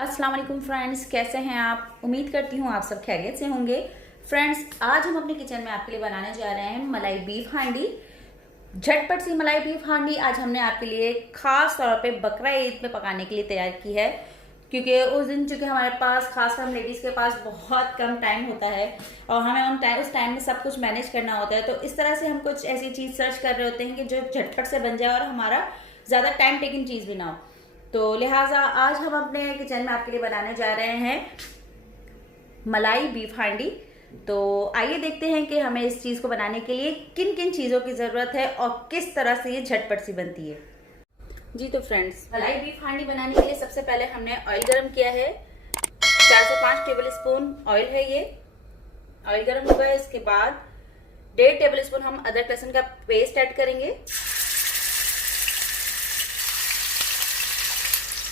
अस्सलाम वालेकुम फ्रेंड्स, कैसे हैं आप। उम्मीद करती हूँ आप सब खैरियत से होंगे। फ्रेंड्स, आज हम अपने किचन में आपके लिए बनाने जा रहे हैं मलाई बीफ हांडी। झटपट सी मलाई बीफ हांडी आज हमने आपके लिए खास तौर पे बकरा ईद में पकाने के लिए तैयार की है, क्योंकि उस दिन चूंकि हमारे पास खासकर हम लेडीज के पास बहुत कम टाइम होता है और हमें उस टाइम में सब कुछ मैनेज करना होता है। तो इस तरह से हम कुछ ऐसी चीज सर्च कर रहे होते हैं कि जो झटपट से बन जाए और हमारा ज्यादा टाइम टेकिंग चीज भी ना हो। तो लिहाजा आज हम अपने किचन में आपके लिए बनाने जा रहे हैं मलाई बीफ हांडी। तो आइए देखते हैं कि हमें इस चीज़ को बनाने के लिए किन किन चीज़ों की ज़रूरत है और किस तरह से ये झटपट सी बनती है। जी तो फ्रेंड्स, मलाई बीफ हांडी बनाने के लिए सबसे पहले हमने ऑयल गरम किया है। 4 से 5 टेबल स्पून ऑयल है ये। ऑयल गरम हुआ है, इसके बाद 1.5 टेबल स्पून हम अदरक लहसुन का पेस्ट ऐड करेंगे।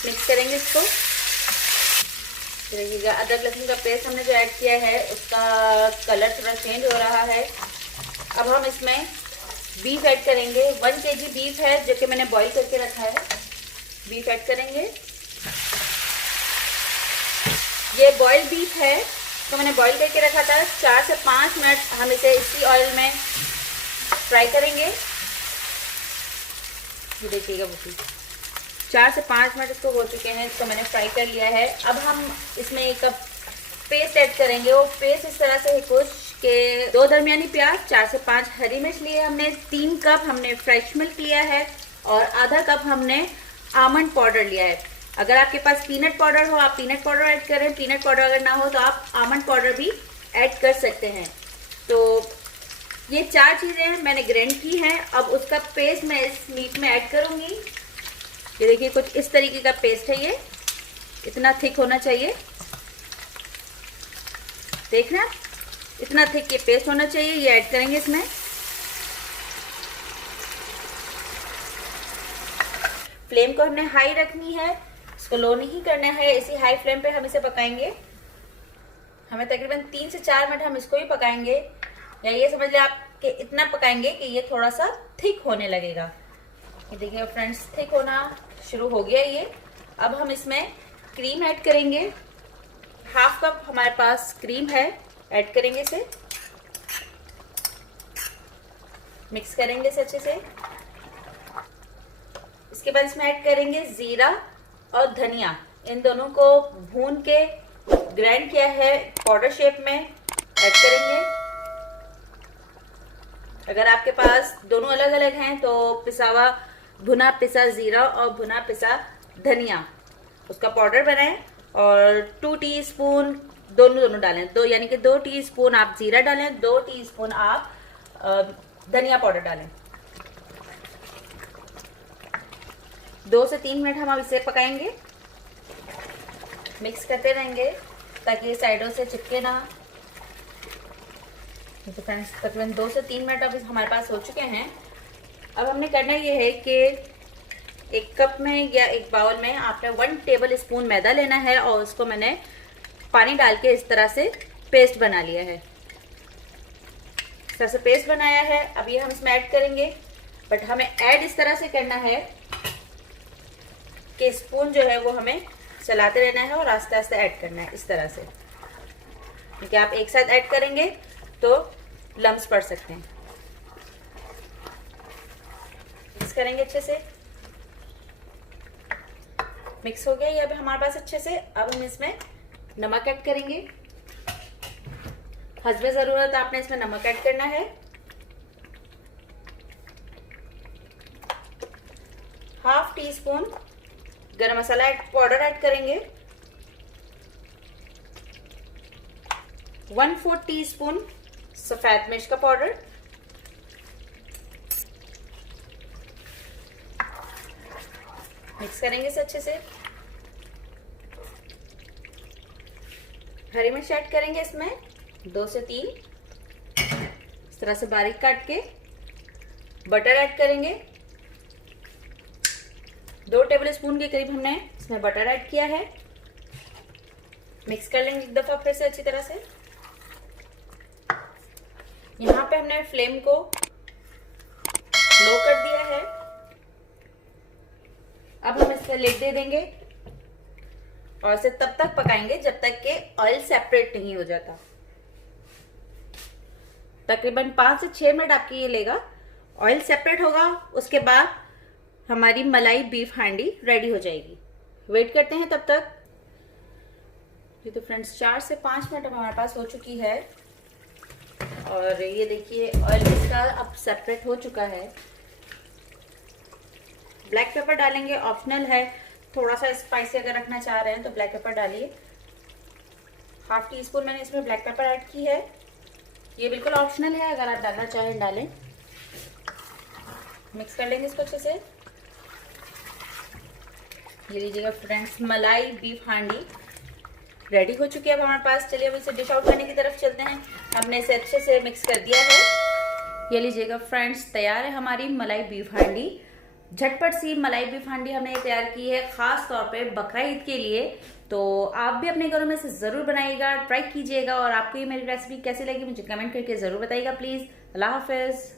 मिक्स करेंगे इसको। देखिएगा अदरक लहसुन का पेस्ट हमने जो ऐड किया है उसका कलर थोड़ा चेंज हो रहा है। अब हम इसमें बीफ ऐड करेंगे। 1 kg बीफ है जो कि मैंने बॉईल करके रखा है। बीफ ऐड करेंगे। ये बॉइल्ड बीफ है तो मैंने बॉईल करके रखा था। 4 से 5 मिनट हम इसे इसी ऑयल में फ्राई करेंगे। ये देखिएगा वो 4 से 5 मिनट इसको हो चुके हैं, इसको मैंने फ्राई कर लिया है। अब हम इसमें 1 कप पेस्ट ऐड करेंगे। वो पेस्ट इस तरह से है कुछ के 2 दरमियानी प्याज, 4 से 5 हरी मिर्च लिए हमने, 3 कप हमने फ्रेश मिल्क लिया है और आधा कप हमने आमंड पाउडर लिया है। अगर आपके पास पीनट पाउडर हो आप पीनट पाउडर ऐड करें, पीनट पाउडर अगर ना हो तो आप आमंड पाउडर भी ऐड कर सकते हैं। तो ये 4 चीज़ें मैंने ग्राइंड की हैं। अब उसका पेस्ट मैं इस मीट में ऐड करूँगी। ये देखिए कुछ इस तरीके का पेस्ट है। ये इतना थिक होना चाहिए, देखना इतना थिक ये पेस्ट होना चाहिए। ये ऐड करेंगे इसमें। फ्लेम को हमने हाई रखनी है, इसको लो नहीं करना है। इसी हाई फ्लेम पे हम इसे पकाएंगे। हमें तकरीबन 3 से 4 मिनट हम इसको ही पकाएंगे, या ये समझ ले आप कि इतना पकाएंगे कि ये थोड़ा सा थिक होने लगेगा। ये देखिए फ्रेंड्स, थिक होना शुरू हो गया ये। अब हम इसमें क्रीम ऐड करेंगे। 1/2 कप हमारे पास क्रीम है, ऐड करेंगे इसे। मिक्स करेंगे इसे अच्छे से। इसके बाद इसमें ऐड करेंगे जीरा और धनिया। इन दोनों को भून के ग्राइंड किया है पाउडर शेप में, ऐड करेंगे। अगर आपके पास दोनों अलग अलग हैं तो पिसावा भुना पिसा जीरा और भुना पिसा धनिया उसका पाउडर बनाएं और 2 टीस्पून दोनों डालें। यानी कि 2 टीस्पून आप जीरा डालें, 2 टीस्पून आप धनिया पाउडर डालें। 2 से 3 मिनट हम अब इसे पकाएंगे। मिक्स करते रहेंगे ताकि ये साइडों से चिपके ना। तो फ्रेंड्स तकरीबन 2 से 3 मिनट अब हमारे पास हो चुके हैं। अब हमने करना ये है कि 1 कप में या 1 बाउल में आपने 1 टेबल स्पून मैदा लेना है और उसको मैंने पानी डाल के इस तरह से पेस्ट बना लिया है। इस तरह से पेस्ट बनाया है। अब ये हम इसमें ऐड करेंगे, बट हमें ऐड इस तरह से करना है कि स्पून जो है वो हमें चलाते रहना है और आस्ते आस्ते ऐड करना है इस तरह से, क्योंकि आप एक साथ ऐड करेंगे तो लम्स पड़ सकते हैं। मिक्स करेंगे अच्छे से। मिक्स हो गया ये अब हमारे पास अच्छे से। अब हम इसमें नमक ऐड करेंगे। हस्बे जरूरत आपने इसमें नमक ऐड करना है। 1/2 टीस्पून गरम मसाला पाउडर ऐड करेंगे। 1/4 टीस्पून सफेद मिर्च का पाउडर। मिक्स करेंगे इसे अच्छे से। हरी मिर्च ऐड करेंगे इसमें 2 से 3 इस तरह से बारीक काट के। बटर ऐड करेंगे। 2 टेबल स्पून के करीब हमने इसमें बटर ऐड किया है। मिक्स कर लेंगे एक दफा फिर से अच्छी तरह से। यहाँ पे हमने फ्लेम को लो कर दिया है। अब हम इस पर लिड दे देंगे और इसे तब तक पकाएंगे जब तक कि ऑयल सेपरेट नहीं हो जाता। तकरीबन 5 से 6 मिनट आपकी ये लेगा, ऑयल सेपरेट होगा, उसके बाद हमारी मलाई बीफ हांडी रेडी हो जाएगी। वेट करते हैं तब तक। ये तो फ्रेंड्स 4 से 5 मिनट हमारे पास हो चुकी है और ये देखिए ऑयल इसका अब सेपरेट हो चुका है। ब्लैक पेपर डालेंगे, ऑप्शनल है, थोड़ा सा स्पाइसी अगर रखना चाह रहे हैं तो ब्लैक पेपर डालिए। हाफ टी स्पून मैंने इसमें ब्लैक पेपर ऐड की है। ये बिल्कुल ऑप्शनल है, अगर आप डालना चाहें डालें। मिक्स कर लेंगे इसको अच्छे से। ये लीजिएगा फ्रेंड्स, मलाई बीफ हांडी रेडी हो चुकी है अब हमारे पास। चलिए अब इसे डिश आउट करने की तरफ चलते हैं। हमने इसे अच्छे से मिक्स कर दिया है। ये लीजिएगा फ्रेंड्स, तैयार है हमारी मलाई बीफ हांडी। झटपट सी मलाई बीफ हांडी हमने ये तैयार की है खास तौर पे बकरा ईद के लिए। तो आप भी अपने घरों में से जरूर बनाइएगा, ट्राई कीजिएगा और आपको ये मेरी रेसिपी कैसी लगी मुझे कमेंट करके जरूर बताइएगा प्लीज। अल्लाह हाफिज।